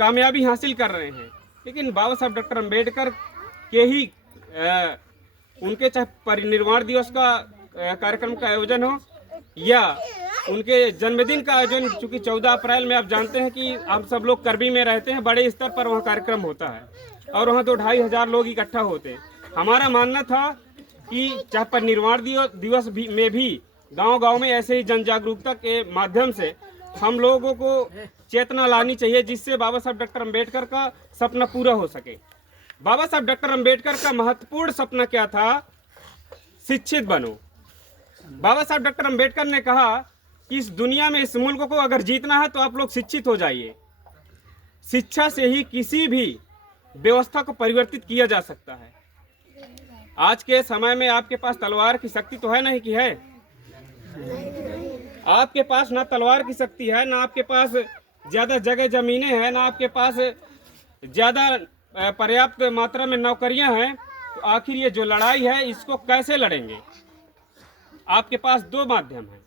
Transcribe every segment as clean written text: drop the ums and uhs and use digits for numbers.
कामयाबी हासिल कर रहे हैं। लेकिन बाबा साहब डॉक्टर अम्बेडकर के ही उनके चाहे परिनिर्वाण दिवस का कार्यक्रम का आयोजन हो या उनके जन्मदिन का आयोजन, चूंकि 14 अप्रैल में आप जानते हैं कि हम सब लोग करबी में रहते हैं, बड़े स्तर पर वहाँ कार्यक्रम होता है और वहाँ तो 2,500 लोग इकट्ठा होते हैं। हमारा मानना था कि चाहे परिनिर्वाण दिवस में भी गांव-गांव में ऐसे ही जन जागरूकता के माध्यम से हम लोगों को चेतना लानी चाहिए, जिससे बाबा साहब डॉक्टर अम्बेडकर का सपना पूरा हो सके। बाबा साहब डॉक्टर अम्बेडकर का महत्वपूर्ण सपना क्या था? शिक्षित बनो। बाबा साहब डॉक्टर अम्बेडकर ने कहा कि इस दुनिया में, इस मुल्क को अगर जीतना है तो आप लोग शिक्षित हो जाइए। शिक्षा से ही किसी भी व्यवस्था को परिवर्तित किया जा सकता है। आज के समय में आपके पास तलवार की शक्ति तो है नहीं कि है? आपके पास ना तलवार की शक्ति है, ना आपके पास ज़्यादा जगह ज़मीनें हैं, ना आपके पास ज़्यादा पर्याप्त मात्रा में नौकरियां हैं। तो आखिर ये जो लड़ाई है इसको कैसे लड़ेंगे? आपके पास दो माध्यम हैं।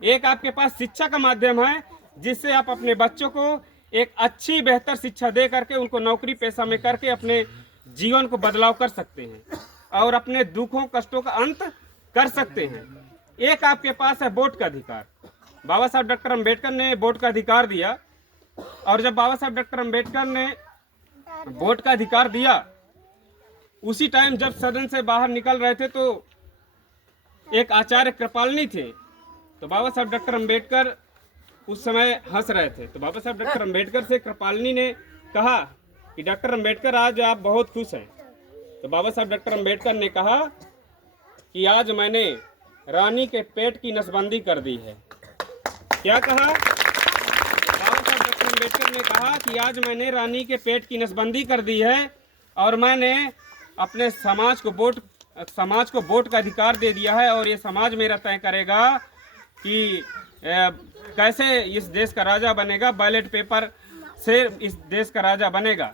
एक आपके पास शिक्षा का माध्यम है, जिससे आप अपने बच्चों को एक अच्छी बेहतर शिक्षा दे करके उनको नौकरी पेशा में करके अपने जीवन को बदलाव कर सकते हैं और अपने दुखों कष्टों का अंत कर सकते हैं। एक आपके पास है वोट का अधिकार। बाबा साहब डॉक्टर अम्बेडकर ने वोट का अधिकार दिया और जब बाबा साहब डॉक्टर अम्बेडकर ने वोट का अधिकार दिया, उसी टाइम जब सदन से बाहर निकल रहे थे तो एक आचार्य कृपालनी थे। तो बाबा साहब डॉक्टर अम्बेडकर उस समय हंस रहे थे। तो बाबा साहब डॉक्टर अम्बेडकर से कृपालनी ने कहा कि डॉक्टर अम्बेडकर आज आप बहुत खुश हैं। तो बाबा साहब डॉक्टर अम्बेडकर ने कहा कि आज मैंने रानी के पेट की नसबंदी कर दी है। क्या कहा? बाबा साहब डॉक्टर अम्बेडकर ने कहा कि आज मैंने रानी के पेट की नसबंदी कर दी है और मैंने अपने समाज को वोट का अधिकार दे दिया है और ये समाज मेरा तय करेगा कि कैसे इस देश का राजा बनेगा, बैलेट पेपर से इस देश का राजा बनेगा।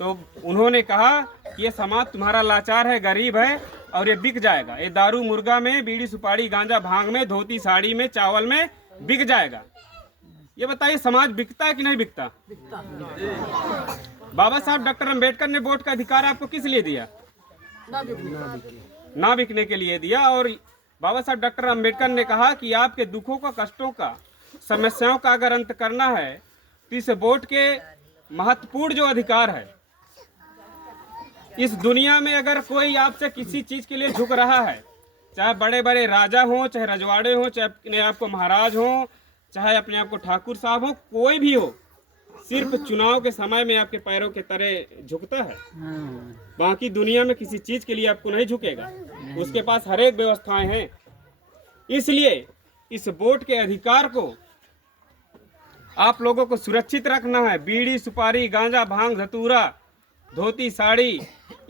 तो उन्होंने कहा कि ये समाज तुम्हारा लाचार है, गरीब है और ये बिक जाएगा। ये दारू मुर्गा में, बीड़ी सुपारी गांजा भांग में, धोती साड़ी में, चावल में बिक जाएगा। ये बताइए समाज बिकता है कि नहीं बिकता? बाबा साहब डॉक्टर अम्बेडकर ने वोट का अधिकार आपको किस लिए दिया? ना बिकने के लिए दिया। और बाबा साहब डॉक्टर अम्बेडकर ने कहा कि आपके दुखों का, कष्टों का, समस्याओं का अगर अंत करना है तो इस वोट के महत्वपूर्ण जो अधिकार है, इस दुनिया में अगर कोई आपसे किसी चीज के लिए झुक रहा है, चाहे बड़े बड़े राजा हों, चाहे रजवाड़े हों, चाहे अपने आप को महाराज हों, चाहे अपने आप को ठाकुर साहब हो, कोई भी हो, सिर्फ चुनाव के समय में आपके पैरों के तले झुकता है। बाकी दुनिया में किसी चीज के लिए आपको नहीं झुकेगा। उसके पास हर एक व्यवस्थाएं हैं। इसलिए इस वोट के अधिकार को आप लोगों को सुरक्षित रखना है। बीड़ी सुपारी गांजा भांग धतूरा धोती साड़ी,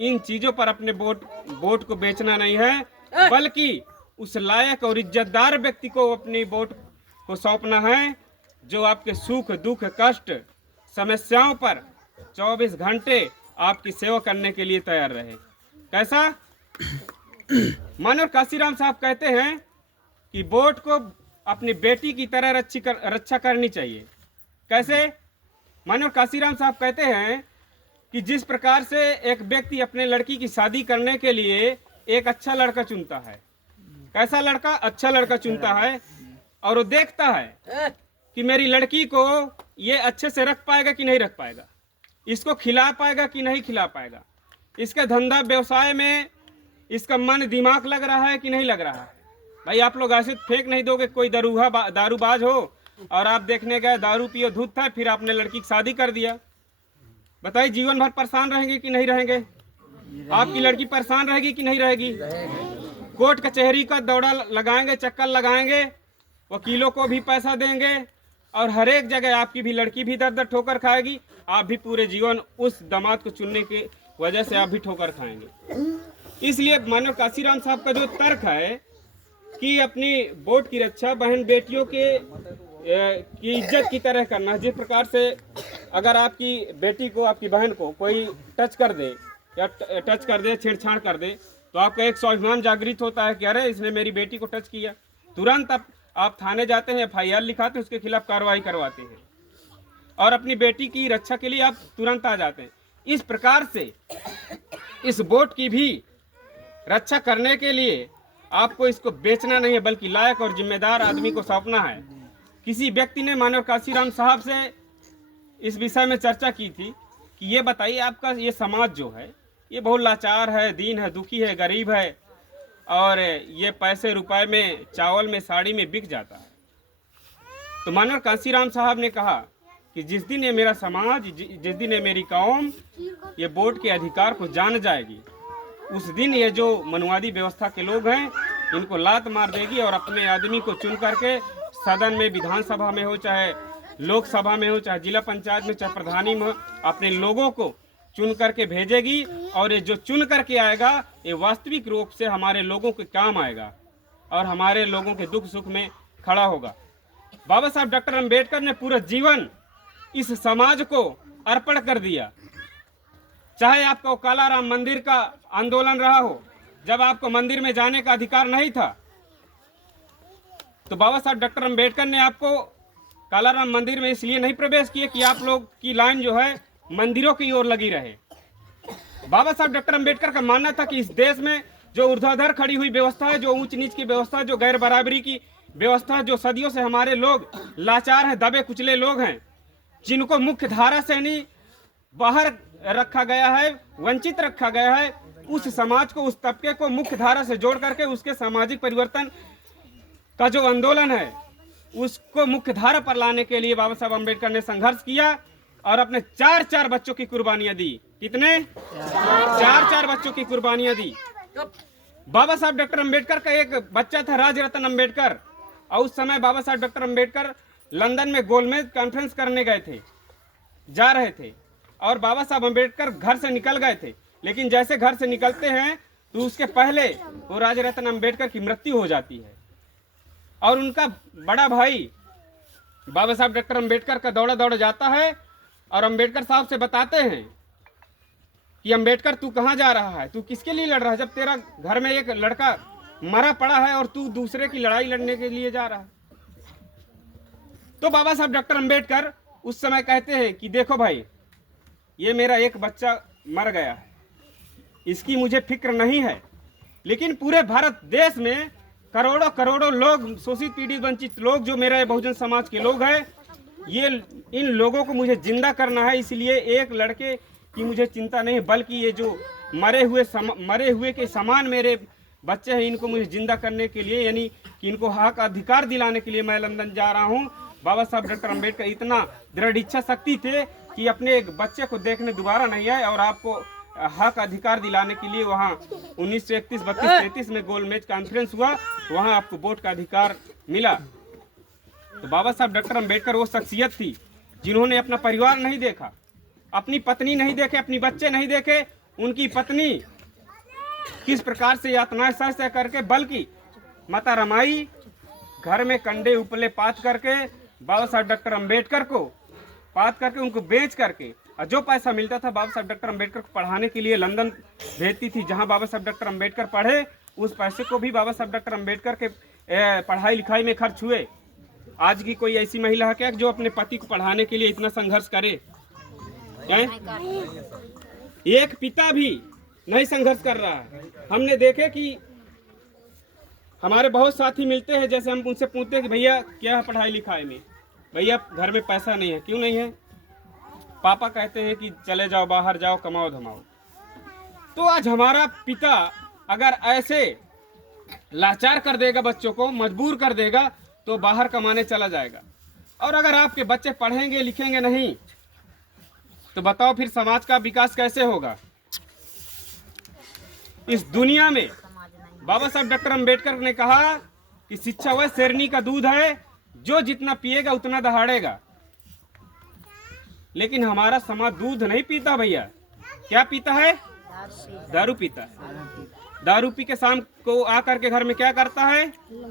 इन चीजों पर अपने वोट को बेचना नहीं है, बल्कि उस लायक और इज्जतदार व्यक्ति को अपनी वोट को सौंपना है जो आपके सुख दुख कष्ट समस्याओं पर 24 घंटे आपकी सेवा करने के लिए तैयार रहे। कैसा? मानव काशीराम साहब कहते हैं कि वोट को अपनी बेटी की तरह रक्षा करनी चाहिए। कैसे? मानव काशीराम साहब कहते हैं कि जिस प्रकार से एक व्यक्ति अपने लड़की की शादी करने के लिए एक अच्छा लड़का चुनता है, कैसा लड़का? अच्छा लड़का चुनता है और वो देखता है कि मेरी लड़की को ये अच्छे से रख पाएगा कि नहीं रख पाएगा, इसको खिला पाएगा कि नहीं खिला पाएगा, इसका धंधा व्यवसाय में इसका मन दिमाग लग रहा है कि नहीं लग रहा है। भाई आप लोग ऐसे फेंक नहीं दोगे कोई दारूबाज हो और आप देखने गए दारू पियो धूत था, फिर आपने लड़की की शादी कर दिया। बताइए जीवन भर परेशान रहेंगे कि नहीं रहेंगे? आपकी लड़की परेशान रहेगी कि नहीं रहेगी? कोर्ट कचहरी का दौड़ा लगाएंगे, चक्कर लगाएंगे, वकीलों को भी पैसा देंगे और हर एक जगह आपकी भी लड़की भी दर दर ठोकर खाएगी। आप भी पूरे जीवन उस दामाद को चुनने की वजह से आप भी ठोकर खाएंगे। इसलिए मानव काशीराम साहब का जो तर्क है कि अपनी वोट की रक्षा बहन बेटियों की इज्जत की तरह करना, जिस प्रकार से अगर आपकी बेटी को, आपकी बहन को कोई टच कर दे या छेड़छाड़ कर दे तो आपका एक स्वाभिमान जागृत होता है कि अरे इसने मेरी बेटी को टच किया। तुरंत आप थाने जाते हैं, FIR लिखाते हैं, उसके खिलाफ कार्रवाई करवाते हैं। और अपनी बेटी की रक्षा के लिए आप तुरंत आ जाते हैं। इस प्रकार से इस वोट की भी रक्षा करने के लिए आपको इसको बेचना नहीं है, बल्कि लायक और जिम्मेदार आदमी को सौंपना है। किसी व्यक्ति ने मानव काशीराम साहब से इस विषय में चर्चा की थी कि ये बताइए, आपका ये समाज जो है ये बहुत लाचार है, दीन है, दुखी है, गरीब है, और ये पैसे रुपए में, चावल में, साड़ी में बिक जाता है। तो मानव काशीराम साहब ने कहा कि जिस दिन ये मेरा समाज, जिस दिन ये मेरी कौम ये वोट के अधिकार को जान जाएगी, उस दिन ये जो मनुवादी व्यवस्था के लोग हैं इनको लात मार देगी और अपने आदमी को चुन करके सदन में, विधानसभा में हो, चाहे लोकसभा में हो, चाहे जिला पंचायत में, चाहे प्रधानी में, अपने लोगों को चुन करके भेजेगी। और ये जो चुन करके आएगा ये वास्तविक रूप से हमारे लोगों के काम आएगा और हमारे लोगों के दुख सुख में खड़ा होगा। बाबा साहब डॉक्टर अम्बेडकर ने पूरा जीवन इस समाज को अर्पण कर दिया। चाहे आपका कालाराम मंदिर का आंदोलन रहा हो, जब आपको मंदिर में जाने का अधिकार नहीं था, तो बाबा साहब डॉक्टर अम्बेडकर ने आपको कालाराम मंदिर में इसलिए नहीं प्रवेश किए कि आप लोग की लाइन जो है मंदिरों की ओर लगी रहे। बाबा साहब डॉक्टर अम्बेडकर का मानना था कि इस देश में जो ऊर्ध्वाधर खड़ी हुई व्यवस्था है, जो ऊंच नीच की व्यवस्था है, जो गैर बराबरी की व्यवस्था है, जो सदियों से हमारे लोग लाचार हैं, दबे कुचले लोग हैं, जिनको मुख्य धारा से नहीं बाहर रखा गया है, वंचित रखा गया है, उस समाज को, उस तबके को मुख्य धारा से जोड़ करके उसके सामाजिक परिवर्तन का जो आंदोलन है उसको मुख्य धारा पर लाने के लिए बाबा साहब अम्बेडकर ने संघर्ष किया और अपने 4 बच्चों की कुर्बानियां दी। कितने? 4 बच्चों की कुर्बानियां दी। बाबा साहब डॉक्टर अम्बेडकर का एक बच्चा था राजरत्न अम्बेडकर, और उस समय बाबा साहब डॉक्टर अम्बेडकर लंदन में गोलमेज कॉन्फ्रेंस करने गए थे, जा रहे थे, और बाबा साहब अम्बेडकर घर से निकल गए थे। लेकिन जैसे घर से निकलते हैं तो उसके पहले वो राजरत्न अम्बेडकर की मृत्यु हो जाती है और उनका बड़ा भाई बाबा साहब डॉक्टर अम्बेडकर का दौड़ा दौड़ जाता है और अम्बेडकर साहब से बताते हैं कि अम्बेडकर तू कहाँ जा रहा है, तू किसके लिए लड़ रहा है, जब तेरा घर में एक लड़का मरा पड़ा है और तू दूसरे की लड़ाई लड़ने के लिए जा रहा है। तो बाबा साहब डॉक्टर अम्बेडकर उस समय कहते हैं कि देखो भाई, ये मेरा एक बच्चा मर गया है, इसकी मुझे फिक्र नहीं है, लेकिन पूरे भारत देश में करोड़ों करोड़ों लोग, शोषित पीड़ित वंचित लोग जो मेरे बहुजन समाज के लोग हैं, ये इन लोगों को मुझे जिंदा करना है। इसलिए एक लड़के की मुझे चिंता नहीं, बल्कि ये जो मरे हुए के समान मेरे बच्चे हैं, इनको मुझे जिंदा करने के लिए, यानी कि इनको हक अधिकार दिलाने के लिए मैं लंदन जा रहा हूँ। बाबा साहब डॉक्टर अम्बेडकर इतना दृढ़ इच्छा शक्ति थे कि अपने एक बच्चे को देखने दोबारा नहीं आए और आपको हक अधिकार दिलाने के लिए वहाँ 1931, 32, 33 में गोलमेज कॉन्फ्रेंस हुआ, वहाँ आपको वोट का अधिकार मिला। तो बाबा साहब डॉक्टर अम्बेडकर वो शख्सियत थी जिन्होंने अपना परिवार नहीं देखा, अपनी पत्नी नहीं देखे, अपनी बच्चे नहीं देखे, उनकी पत्नी किस प्रकार से यातनाएं सह करके, बल्कि माता रमाई घर में कंडे उपले पात करके बाबा साहब डॉक्टर अम्बेडकर को पात करके उनको बेच करके, और जो पैसा मिलता था बाबा साहब डॉक्टर अम्बेडकर को पढ़ाने के लिए लंदन भेजती थी, जहां बाबा साहब डॉक्टर अम्बेडकर पढ़े, उस पैसे को भी बाबा साहब डॉक्टर अम्बेडकर के पढ़ाई लिखाई में खर्च हुए। आज की कोई ऐसी महिला है क्या जो अपने पति को पढ़ाने के लिए इतना संघर्ष करे? एक पिता भी नहीं संघर्ष कर रहा है। हमने देखे कि हमारे बहुत साथी मिलते हैं, जैसे हम उनसे पूछते हैं कि भैया क्या है पढ़ाई लिखाई में, भैया घर में पैसा नहीं है। क्यों नहीं है? पापा कहते हैं कि चले जाओ, बाहर जाओ, कमाओ धमाओ। तो आज हमारा पिता अगर ऐसे लाचार कर देगा, बच्चों को मजबूर कर देगा, तो बाहर कमाने चला जाएगा। और अगर आपके बच्चे पढ़ेंगे लिखेंगे नहीं, तो बताओ फिर समाज का विकास कैसे होगा? इस दुनिया में बाबा साहब डॉक्टर अम्बेडकर ने कहा कि शिक्षा वह शेरनी का दूध है, जो जितना पिएगा उतना दहाड़ेगा। लेकिन हमारा समाज दूध नहीं पीता भैया। क्या पीता है? दारू पीता है। दारू पी के शाम को आकर के घर में क्या करता है?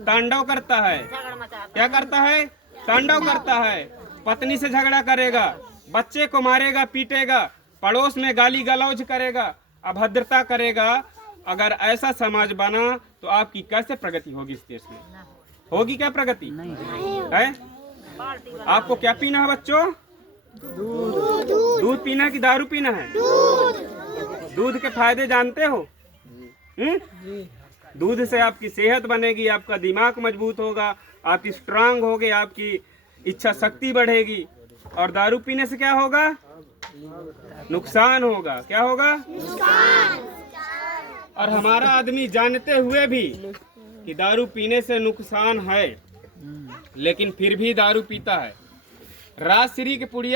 तांडव करता है। क्या करता है? तांडव करता है। पत्नी से झगड़ा करेगा, बच्चे को मारेगा, पीटेगा, पड़ोस में गाली गलौज करेगा, अभद्रता करेगा। अगर ऐसा समाज बना तो आपकी कैसे प्रगति होगी इस देश में? होगी क्या प्रगति? है? आपको क्या पीना है बच्चों? दूध पीना कि दारू पीना है? दूध के फायदे जानते हो? दूध से आपकी सेहत बनेगी, आपका दिमाग मजबूत होगा, आपकी स्ट्रांग होगी, आपकी इच्छा शक्ति बढ़ेगी। और दारू पीने से क्या होगा? नुकसान होगा। क्या होगा? और हमारा आदमी जानते हुए भी कि दारू पीने से नुकसान है, लेकिन फिर भी दारू पीता है। राजश्री के पुड़िया